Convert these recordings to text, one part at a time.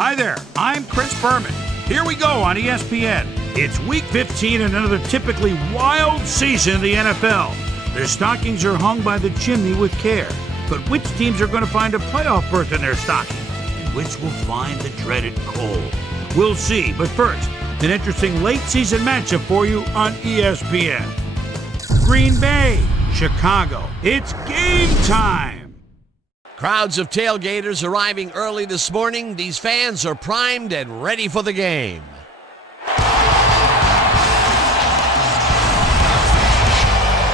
Hi there, I'm Chris Berman. Here we go on ESPN. It's Week 15 and another typically wild season in the NFL. Their stockings are hung by the chimney with care. But which teams are going to find a playoff berth in their stocking? And which will find the dreaded coal? We'll see. But first, an interesting late season matchup for you on ESPN. Green Bay, Chicago. It's game time. Crowds of tailgaters arriving early this morning. These fans are primed and ready for the game.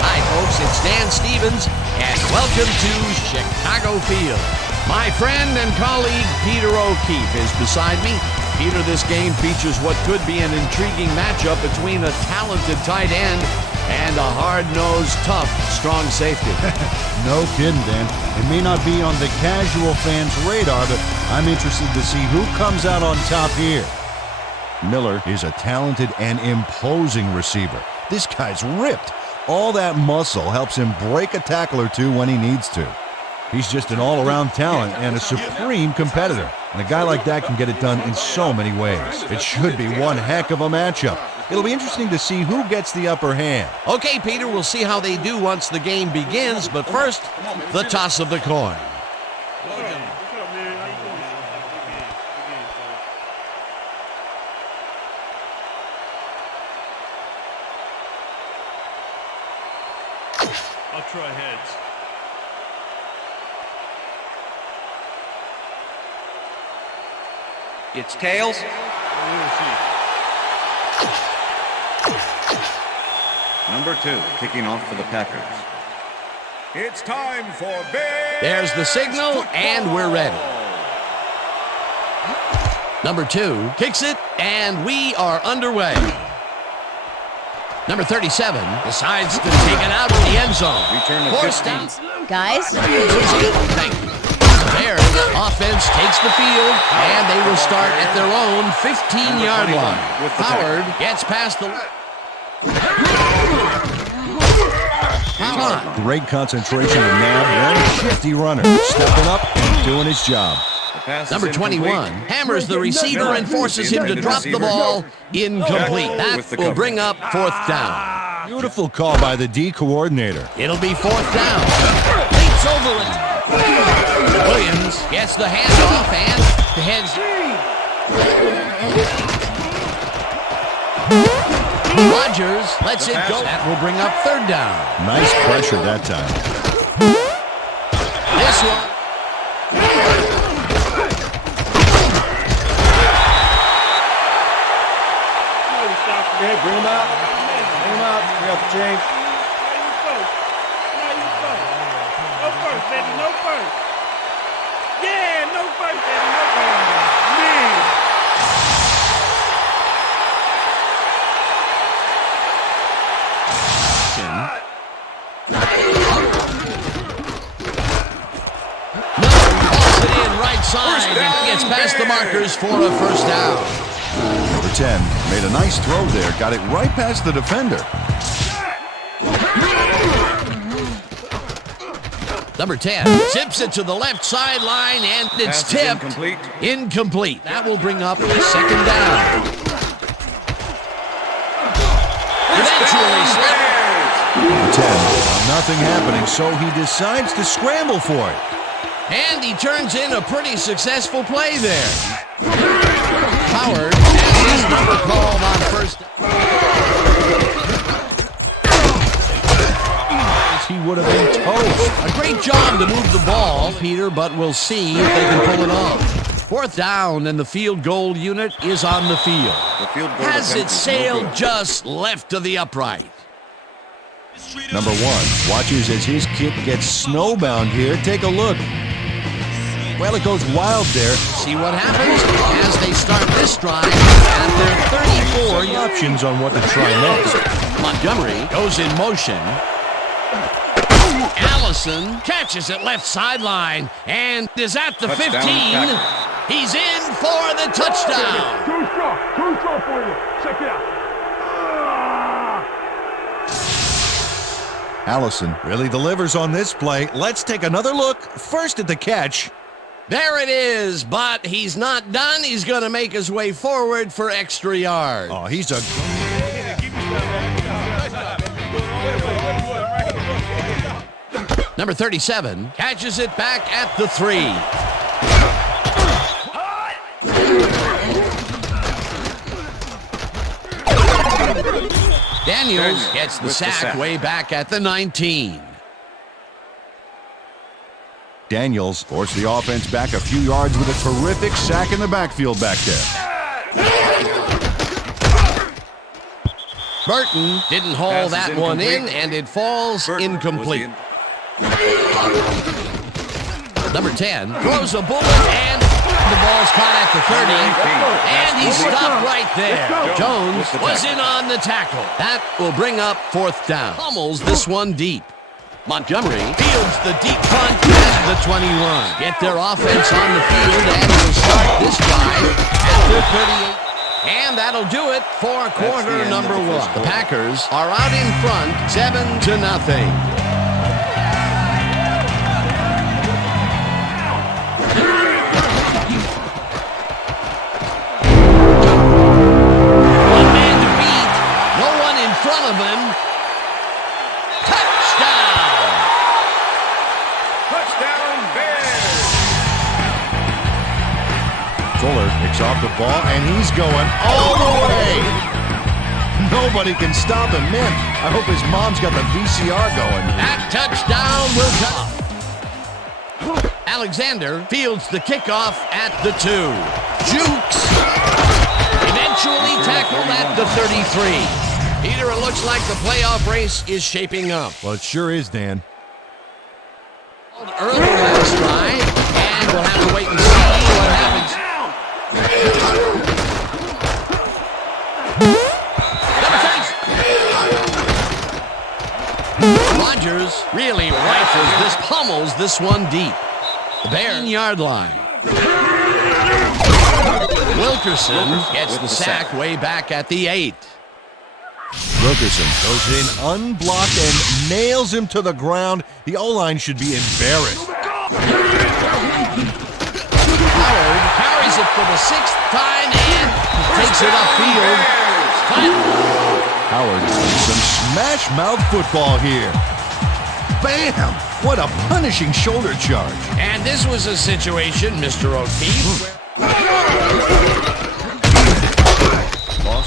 Hi, folks. It's Dan Stevens, and welcome to Chicago Field. My friend and colleague Peter O'Keefe is beside me. Peter, this game features what could be an intriguing matchup between a talented tight end and a hard-nosed, tough, strong safety. No kidding, Dan. It may not be on the casual fan's radar, but I'm interested to see who comes out on top here. Miller is a talented and imposing receiver. This guy's ripped. All that muscle helps him break a tackle or two when he needs to. He's just an all-around talent and a supreme competitor. And a guy like that can get it done in so many ways. It should be one heck of a matchup. It'll be interesting to see who gets the upper hand. Okay, Peter, we'll see how they do once the game begins, but first, the toss of the coin. I'll try heads. It's tails. Number 2, kicking off for the Packers. It's time for big. There's the signal, and we're ready. Number 2 kicks it, and we are underway. Number 37 decides to take it out of the end zone. Return to Forced down. Guys? Thank you. Bears offense takes the field, and they will start at their own 15-yard line. Howard gets past the... Great concentration of Nab, one shifty runner, stepping up and doing his job. Number 21 hammers the receiver and forces him to drop the ball. Incomplete. That will bring up fourth down. Beautiful call by the D coordinator. It'll be fourth down. Leaps over it. Williams gets the handoff and the heads. Rodgers lets it go. That will bring up third down. Nice pressure that time. This one. Okay, bring him out. Bring him out. Bring out the chain. No first, baby. No first. Yeah, no first, baby. No first. Man. Toss it in right side and gets past the markers for a first down. Number 10 made a nice throw there, got it right past the defender. Number 10 zips it to the left sideline, and it's tipped. Incomplete. That will bring up second down. Eventually slipped. Number 10, nothing happening, so he decides to scramble for it. And he turns in a pretty successful play there. Howard has his number called on first. He would have been toast. A great job to move the ball, Peter, but we'll see if they can pull it off. Fourth down, and the field goal unit is on the field. Has it sailed just left of the upright. Number 1 watches as his kick gets snowbound here. Take a look. Well, it goes wild there. See what happens as they start this drive at their 34. Options on what to try next. Montgomery goes in motion. Allison catches it left sideline and is at the 15. He's in for the touchdown. Too strong for you. Check it out. Allison really delivers on this play. Let's take another look. First at the catch. There it is, but he's not done. He's going to make his way forward for extra yards. Oh, he's a... Number 37 catches it back at the 3. Daniels gets the sack way back at the 19. Daniels forced the offense back a few yards with a terrific sack in the backfield back there. Burton didn't haul that one in, and it falls incomplete. Number 10 throws a bullet, and the ball's caught at the 30, and he's stopped right there. Jones was in on the tackle. That will bring up 4th down. Pummels this one deep. Montgomery fields the deep punt at the 21. Get their offense on the field, and will start this drive at the 38. And that'll do it for quarter number 1. The Packers are out in front, 7-0. One man to beat, no one in front of him. Touchdown! Touchdown, Bears! Fuller picks off the ball, and he's going all the way. Nobody can stop him. Man, I hope his mom's got the VCR going. That touchdown will come. Alexander fields the kickoff at the 2. Jukes eventually tackled at the 33. Peter, it looks like the playoff race is shaping up. Well, it sure is, Dan. Early last drive, and we'll have to wait and see what happens. Rodgers really rifles this, pummels this one deep. The Bears 9-yard line. Wilkerson gets the sack way back at the 8. Wilkerson goes in unblocked and nails him to the ground. The O-line should be embarrassed. Howard carries it for the 6th time and takes it upfield. Howard, some smash-mouth football here. Bam! What a punishing shoulder charge. And this was a situation, Mr. O'Keefe.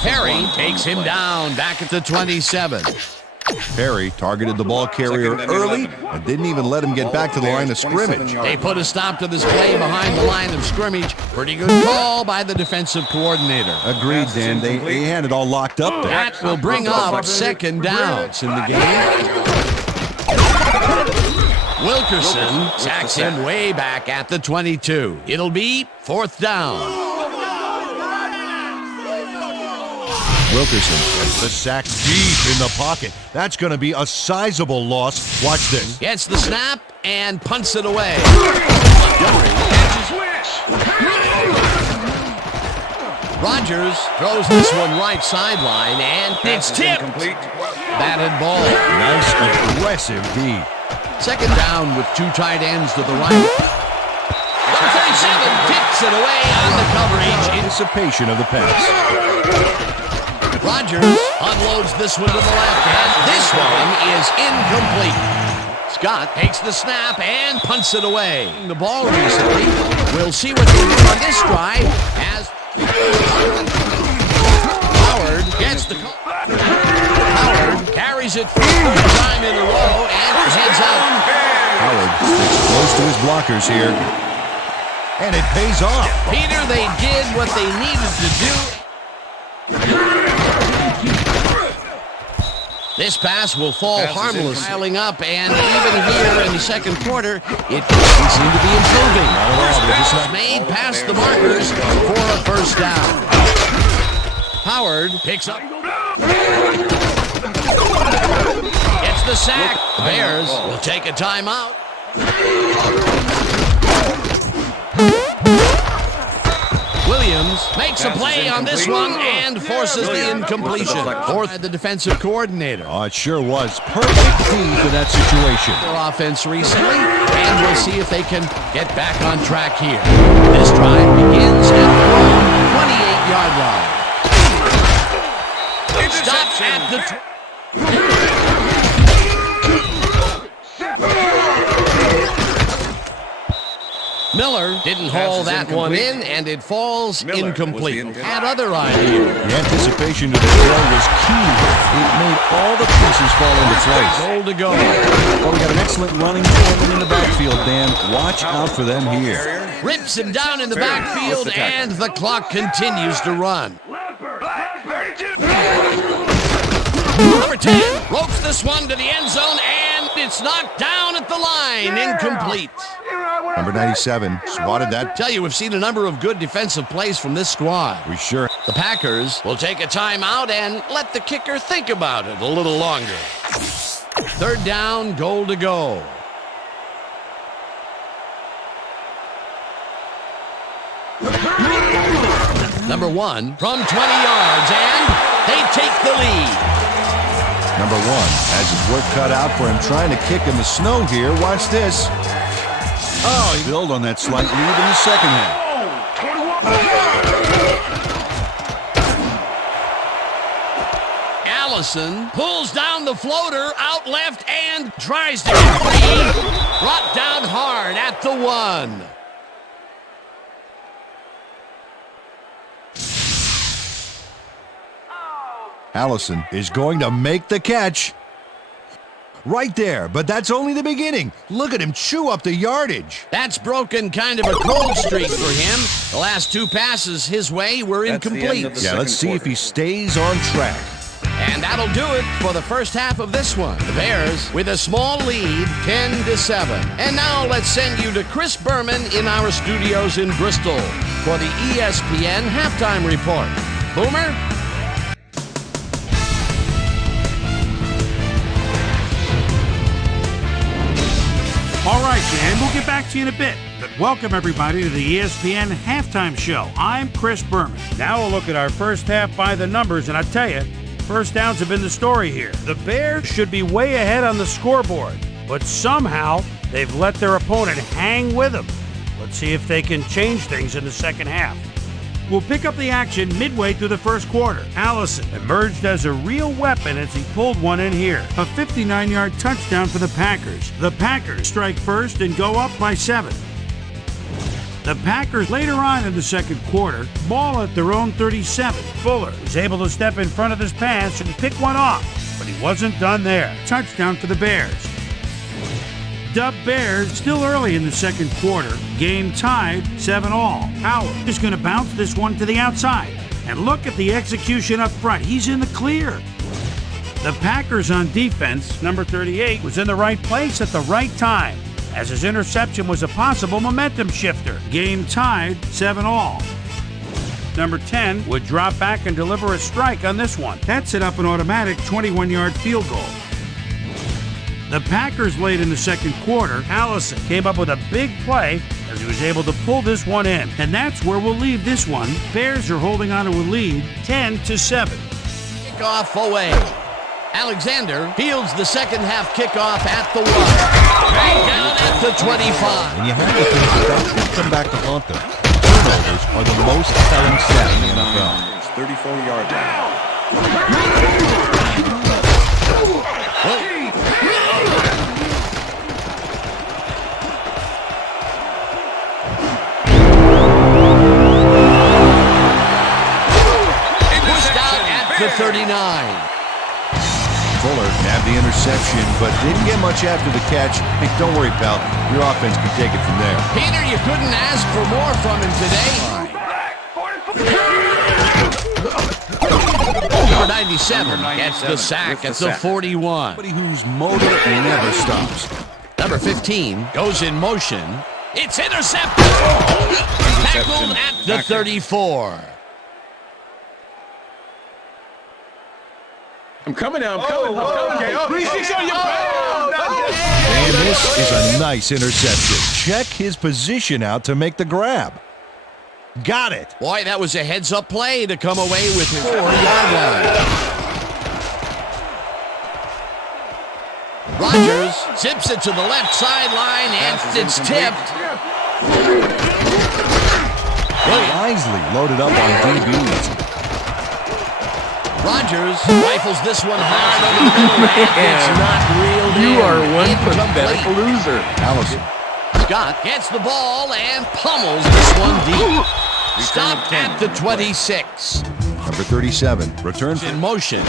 Perry takes him down back at the 27. Perry targeted the ball carrier early and didn't even let him get back to the line of scrimmage. They put a stop to this play behind the line of scrimmage. Pretty good call by the defensive coordinator. Agreed, Dan. They had it all locked up there. That will bring up 2nd downs in the game. Wilkerson sacks him way back at the 22. It'll be 4th down. Wilkerson gets the sack deep in the pocket. That's going to be a sizable loss. Watch this. Gets the snap and punts it away. Montgomery catches. Rodgers throws this one right sideline, and it's tipped. Batted ball. Nice, aggressive D. 2nd down with 2 tight ends to the right. Number 37 tips it away on the coverage. Anticipation of the pass. Rodgers unloads this one to the left, and this one is incomplete. Scott takes the snap and punts it away. The ball recently. We'll see what they do on this drive as Howard gets the call. Howard carries it for the 3rd time in a row and heads out. Howard sticks close to his blockers here. And it pays off. Peter, they did what they needed to do. This pass will fall harmless, piling up, and even here in the 2nd quarter, it doesn't seem to be improving. Made past the markers for a 1st down. Howard picks up. Gets the sack. The Bears will take a timeout. Williams makes a Pass is play on this one incomplete. and forces the Williams with the incompletion. deflection. Or the defensive coordinator. Oh, it sure was. Perfect key for that situation. Their offense recently, and we'll see if they can get back on track here. This drive begins at the 28-yard line. Stop at the... Miller didn't haul that one in, and it falls Miller incomplete. was the Had other idea. The anticipation to the throw was key. It made all the pieces fall into place. Goal to go. Well, we got an excellent running tandem in the backfield, Dan. Watch out for them here. Rips him down in the backfield, and the clock continues to run. Number 10 ropes this one to the end zone, and it's knocked down at the line. Incomplete. Number 97 swatted that. Tell you, we've seen a number of good defensive plays from this squad. We sure. The Packers will take a timeout and let the kicker think about it a little longer. Third down, goal to go. Number 1 from 20 yards, and they take the lead. Number 1 has his work cut out for him trying to kick in the snow here. Watch this. Oh, he built on that slight lead in the second half. Allison pulls down the floater out left and tries to get free. Brought down hard at the 1. Allison is going to make the catch. Right there, but that's only the beginning. Look at him chew up the yardage. That's broken kind of a cold streak for him. The last 2 passes his way were That's the end incomplete. of the Yeah, let's see second if he quarter. stays on track. And that'll do it for the first half of this one. The Bears with a small lead, 10-7. And now let's send you to Chris Berman in our studios in Bristol for the ESPN halftime report. Boomer? All right, Dan, we'll get back to you in a bit. But welcome, everybody, to the ESPN Halftime Show. I'm Chris Berman. Now we'll look at our first half by the numbers, and I tell you, first downs have been the story here. The Bears should be way ahead on the scoreboard, but somehow they've let their opponent hang with them. Let's see if they can change things in the second half. We'll pick up the action midway through the first quarter. Allison emerged as a real weapon as he pulled one in here. A 59-yard touchdown for the Packers. The Packers strike first and go up by 7. The Packers later on in the second quarter ball at their own 37. Fuller was able to step in front of this pass and pick one off, but he wasn't done there. Touchdown for the Bears. The Bears still early in the second quarter. Game tied 7-all. Howard is going to bounce this one to the outside. And look at the execution up front. He's in the clear. The Packers on defense, number 38, was in the right place at the right time, as his interception was a possible momentum shifter. Game tied 7-all. Number 10 would drop back and deliver a strike on this one. That set up an automatic 21-yard field goal. The Packers late in the second quarter, Allison came up with a big play as he was able to pull this one in. And that's where we'll leave this one. Bears are holding on to a lead, 10-7. Kickoff away. Alexander fields the second half kickoff at the 1. Right down at the 25. And you have to think that should come back to haunt them. Turnovers are the most telling stat in the NFL. It's 34-yard line. Pushed out at the 39. Fuller nabbed the interception, but didn't get much after the catch. Hey, don't worry, pal. Your offense can take it from there. Peter, you couldn't ask for more from him today. Number 97 gets the sack at the 41. Somebody whose motor never stops. Number 15 goes in motion. It's intercepted. Tackled at the 34. I'm coming now. I'm coming. Okay. And this is a nice interception. Check his position out to make the grab. Got it. Boy, that was a heads-up play to come away with 4-yard line. Rodgers zips it to the left sideline, and it's tipped. Wisely loaded up on DBs. Rodgers rifles this one hard over the middle. It's not reeled in. You are one Incomplete. pathetic loser. Allison. Scott gets the ball and pummels this one deep. Stopped at the 26. Number 37. Return In motion.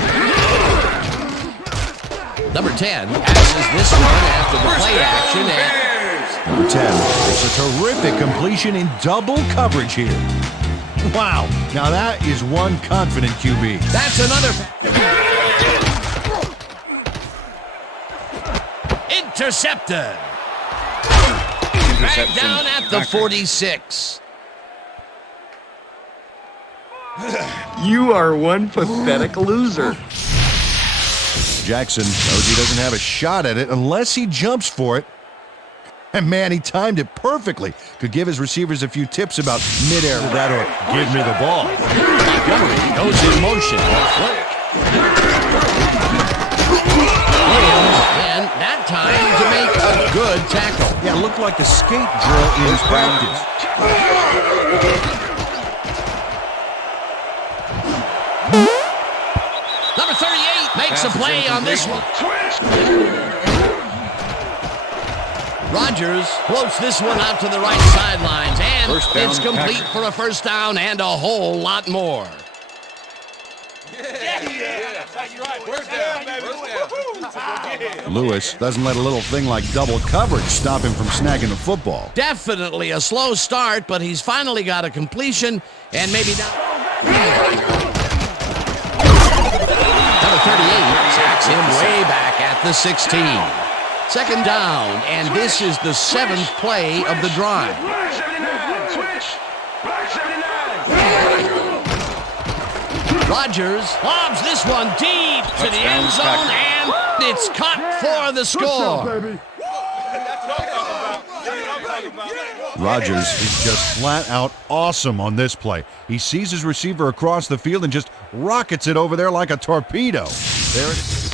Number 10 passes this one after the play action. And Number 10. It's a terrific completion in double coverage here. Wow. Now that is one confident QB. that's another. Intercepted. Back down at the 46. You are one pathetic loser. Jackson knows he doesn't have a shot at it unless he jumps for it. And man, he timed it perfectly. Could give his receivers a few tips about midair that or give me the ball. Montgomery goes in motion. Williams, and that time to make a good tackle. Yeah, it looked like the skate drill in practice. Number 38 makes a play on this one. Rodgers floats this one out to the right sidelines, and it's complete for a first down and a whole lot more. Lewis doesn't let a little thing like double coverage stop him from snagging the football. Definitely a slow start, but he's finally got a completion, and maybe not. Number 38 sacks him way back at the 16. Second down, and this is the 7th play of the drive. Rodgers lobs this one deep to the end zone, and it's caught for the score. Rodgers is just flat out awesome on this play. He sees his receiver across the field and just rockets it over there like a torpedo. There it is.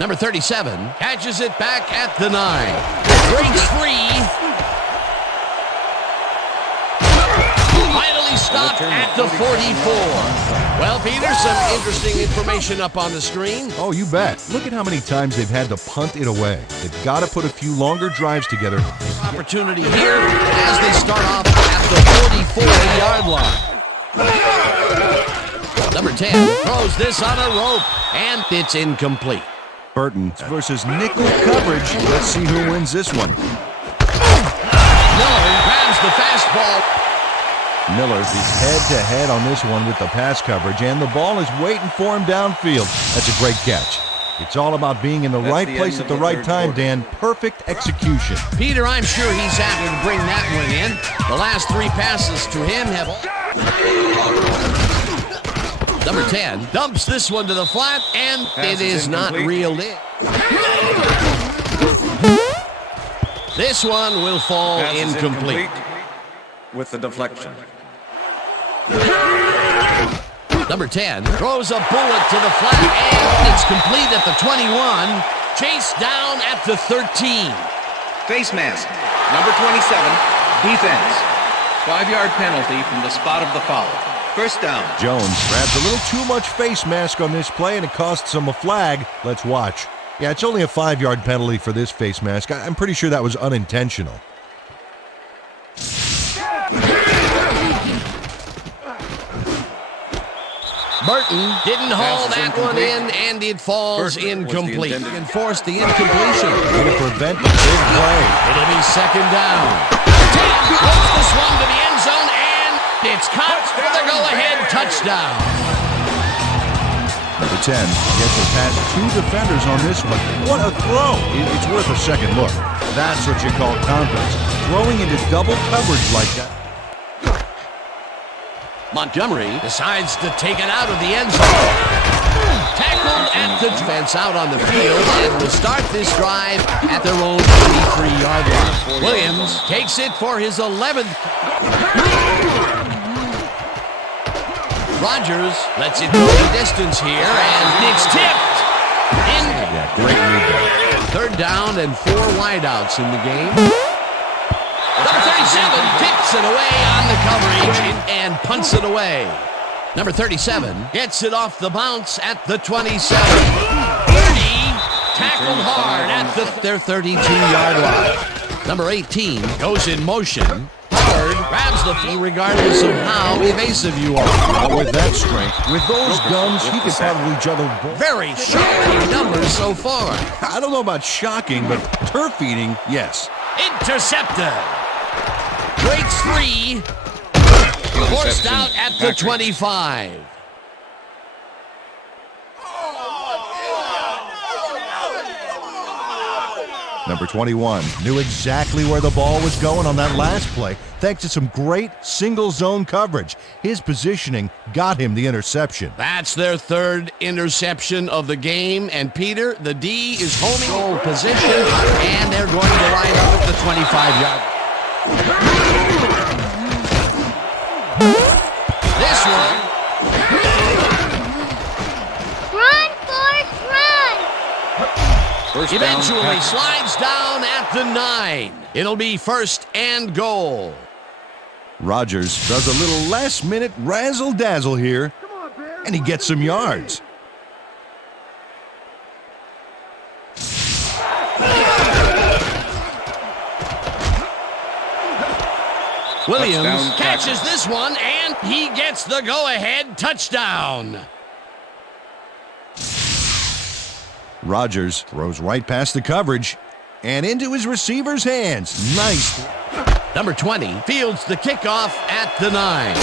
Number 37 catches it back at the 9. Breaks free. Finally stopped at the 44. Well, Peter, some interesting information up on the screen. Oh, you bet. Look at how many times they've had to punt it away. They've got to put a few longer drives together. Opportunity here as they start off at the 44-yard line. Number 10 throws this on a rope, and it's incomplete. Burton versus nickel coverage. Let's see who wins this one. Miller grabs the fastball. Miller is head-to-head on this one with the pass coverage, and the ball is waiting for him downfield. That's a great catch. It's all about being in the right place at the right time, Dan. Perfect execution. Peter, I'm sure he's happy to bring that one in. The last 3 passes to him have... Number 10 dumps this one to the flat, and it is not reeled in. This one will fall incomplete. With the deflection. Number 10 throws a bullet to the flat, and it's complete at the 21. Chased down at the 13. Face mask, number 27, defense. 5-yard penalty from the spot of the foul. First down. Jones grabs a little too much face mask on this play, and it costs him a flag. Let's watch. Yeah, it's only a 5-yard penalty for this face mask. I'm pretty sure that was unintentional. Burton didn't haul that one in, and it falls incomplete. And forced the incompletion. Going to prevent the big play. It'll be second down. 10 throws this one to the end zone, and it's caught for the go-ahead touchdown. Number 10 gets it past 2 defenders on this one. What a throw! It's worth a second look. That's what you call confidence. Throwing into double coverage like that. Montgomery decides to take it out of the end zone. Tackled at defense out on the field and will start this drive at their own 23-yard line. Williams takes it for his 11th. Rogers lets it go the distance here, and it's tipped. Yeah, great read there. Third down and 4 wideouts in the game. Number 37 tips it away on the coverage and punts it away. Number 37 gets it off the bounce at the 27. 30, tackled hard at their 32-yard line. Number 18 goes in motion. Howard grabs the field regardless of how evasive you are. Well, with that strength, with those guns, he could probably juggle both. Very shocking numbers so far. I don't know about shocking, but turf eating, yes. Intercepted. Breaks 3. Forced out at the 25. Number 21 knew exactly where the ball was going on that last play, thanks to some great single-zone coverage. His positioning got him the interception. That's their 3rd interception of the game, and Peter, the D is homing goal position, and they're going to line up at the 25-yard. This one. Run, Forrest, run! Eventually slides down at the 9. It'll be 1st and goal. Rogers does a little last-minute razzle-dazzle here, and he gets some yards. Williams catches this one, and he gets the go-ahead touchdown. Rogers throws right past the coverage and into his receiver's hands. Nice. Number 20 fields the kickoff at the 9.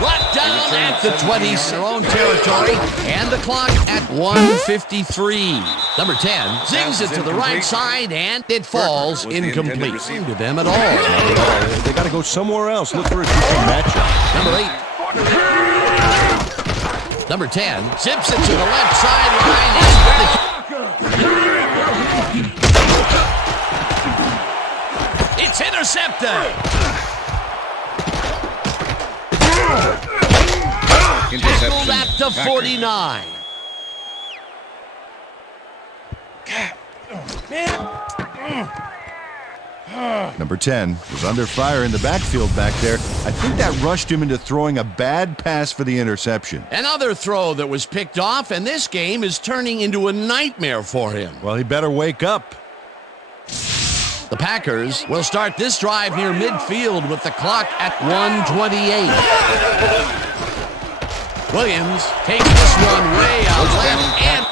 Brought down at the 20, their own territory, and the clock at 1:53. Number 10 zings it to the right side, and it falls incomplete. To them at all. They got to go somewhere else. Look for a different matchup. Number 8. Number 10 zips it to the left sideline. It's intercepted. Tackled at the 49. Number 10 was under fire in the backfield back there. I think that rushed him into throwing a bad pass for the interception. Another throw that was picked off, and this game is turning into a nightmare for him. Well, he better wake up. The Packers will start this drive near midfield with the clock at 1:28. Williams takes this one way out left, and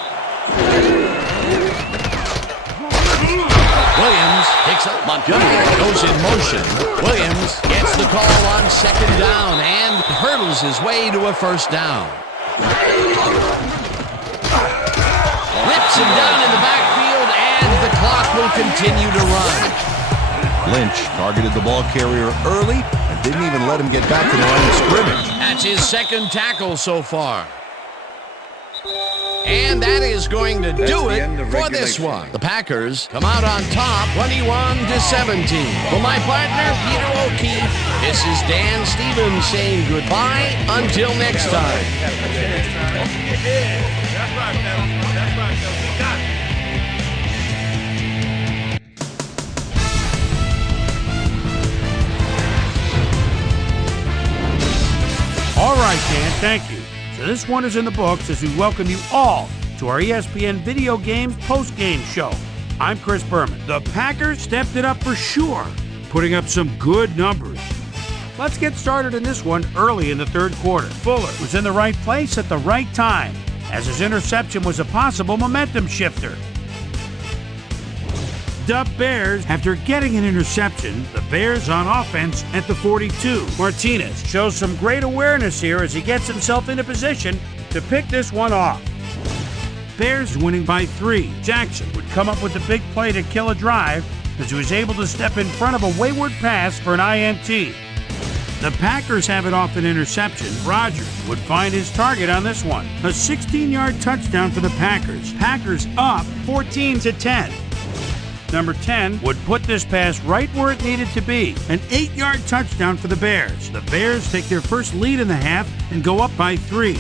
Williams picks up Montgomery, goes in motion. Williams gets the call on 2nd down and hurdles his way to a 1st down. Rips him down in the backfield, and the clock will continue to run. Lynch targeted the ball carrier early and didn't even let him get back to the line of scrimmage. That's his 2nd tackle so far. And that is going to do it for this one. The Packers come out on top 21-17. For my partner, Peter O'Keefe, this is Dan Stevens saying goodbye until next time. All right, Dan, thank you. So this one is in the books as we welcome you all to our ESPN Video Games post-game show. I'm Chris Berman. The Packers stepped it up for sure, putting up some good numbers. Let's get started in this one early in the 3rd quarter. Fuller was in the right place at the right time, as his interception was a possible momentum shifter. The Bears, after getting an interception, the Bears on offense at the 42. Martinez shows some great awareness here as he gets himself into position to pick this one off. Bears winning by 3. Jackson would come up with a big play to kill a drive as he was able to step in front of a wayward pass for an INT. The Packers have it off an interception. Rodgers would find his target on this one. A 16-yard touchdown for the Packers. Packers up 14-10. Number 10 would put this pass right where it needed to be. An 8-yard touchdown for the Bears. The Bears take their first lead in the half and go up by 3.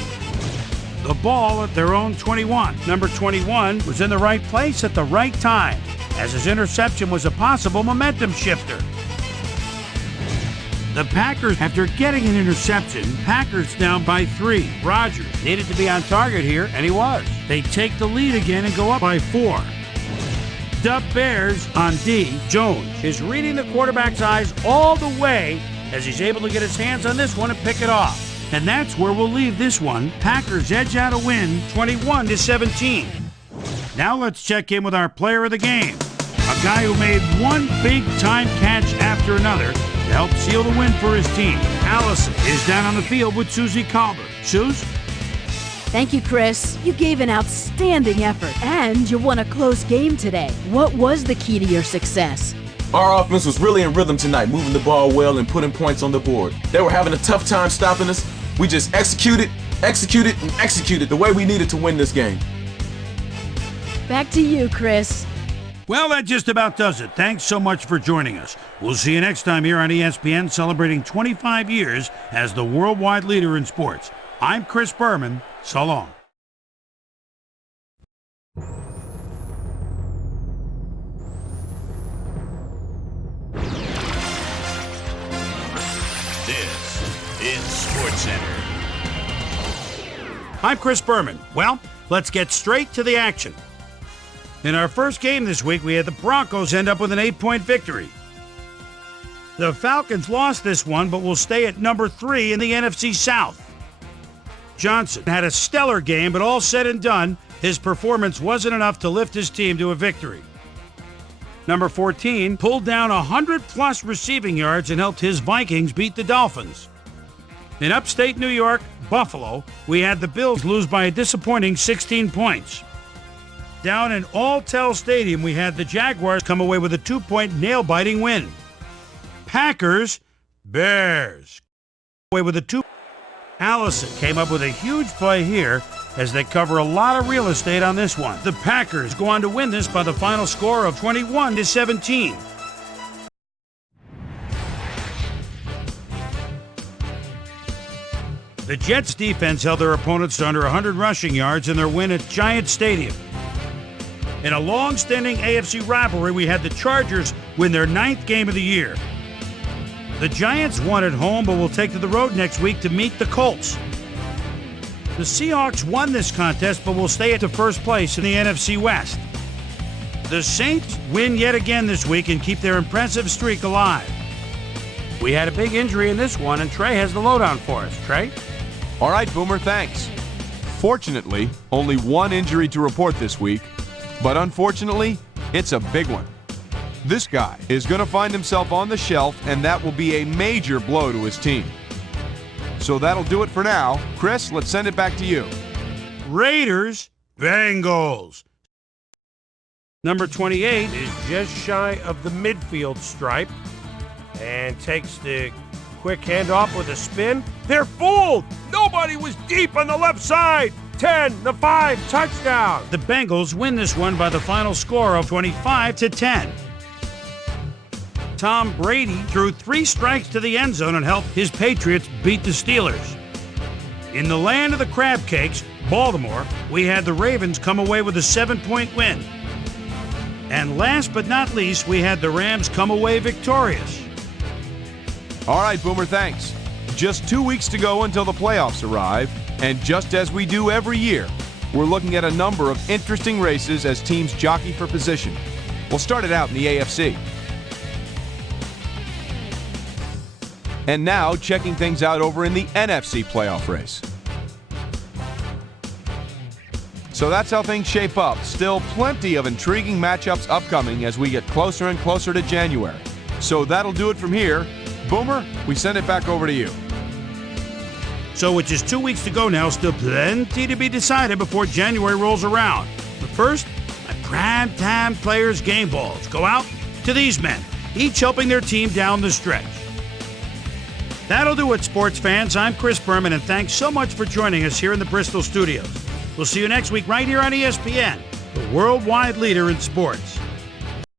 The ball at their own 21. Number 21 was in the right place at the right time, as his interception was a possible momentum shifter. The Packers, after getting an interception, Packers down by 3. Rodgers needed to be on target here, and he was. They take the lead again and go up by 4. The Bears on D. Jones is reading the quarterback's eyes all the way as he's able to get his hands on this one and pick it off. And that's where we'll leave this one. Packers edge out a win, 21-17. Now let's check in with our player of the game, a guy who made one big-time catch after another to help seal the win for his team. Allison is down on the field with Susie Calder. Suze? Thank you, Chris. You gave an outstanding effort, and you won a close game today. What was the key to your success? Our offense was really in rhythm tonight, moving the ball well and putting points on the board. They were having a tough time stopping us. We just executed the way we needed to win this game. Back to you, Chris. Well, that just about does it. Thanks so much for joining us. We'll see you next time here on ESPN, celebrating 25 years as the worldwide leader in sports. I'm Chris Berman. So long. This is SportsCenter. I'm Chris Berman. Well, let's get straight to the action. In our first game this week, we had the Broncos end up with an 8-point victory. The Falcons lost this one, but will stay at number 3 in the NFC South. Johnson had a stellar game, but all said and done, his performance wasn't enough to lift his team to a victory. Number 14 pulled down 100-plus receiving yards and helped his Vikings beat the Dolphins. In upstate New York, Buffalo, we had the Bills lose by a disappointing 16 points. Down in Alltel Stadium, we had the Jaguars come away with a 2-point nail-biting win. Packers, Bears, away with a 2. Allison came up with a huge play here as they cover a lot of real estate on this one. The Packers go on to win this by the final score of 21-17. The Jets defense held their opponents to under 100 rushing yards in their win at Giant Stadium. In a long-standing AFC rivalry, we had the Chargers win their 9th game of the year. The Giants won at home, but will take to the road next week to meet the Colts. The Seahawks won this contest, but will stay at the first place in the NFC West. The Saints win yet again this week and keep their impressive streak alive. We had a big injury in this one, and Trey has the lowdown for us. Trey? All right, Boomer, thanks. Fortunately, only one injury to report this week, but unfortunately, it's a big one. This guy is going to find himself on the shelf, and that will be a major blow to his team. So that'll do it for now. Chris, let's send it back to you. Raiders, Bengals. Number 28 is just shy of the midfield stripe and takes the quick handoff with a spin. They're fooled! Nobody was deep on the left side! 10-5 touchdown! The Bengals win this one by the final score of 25-10. Tom Brady threw 3 strikes to the end zone and helped his Patriots beat the Steelers. In the land of the crab cakes, Baltimore, we had the Ravens come away with a 7-point win. And last but not least, we had the Rams come away victorious. All right, Boomer, thanks. Just 2 weeks to go until the playoffs arrive, and just as we do every year, we're looking at a number of interesting races as teams jockey for position. We'll start it out in the AFC. And now, checking things out over in the NFC playoff race. So that's how things shape up. Still plenty of intriguing matchups upcoming as we get closer and closer to January. So that'll do it from here. Boomer, we send it back over to you. So with just 2 weeks to go now, still plenty to be decided before January rolls around. But first, my primetime players' game balls go out to these men, each helping their team down the stretch. That'll do it, sports fans. I'm Chris Berman, and thanks so much for joining us here in the Bristol studios. We'll see you next week right here on ESPN, the worldwide leader in sports.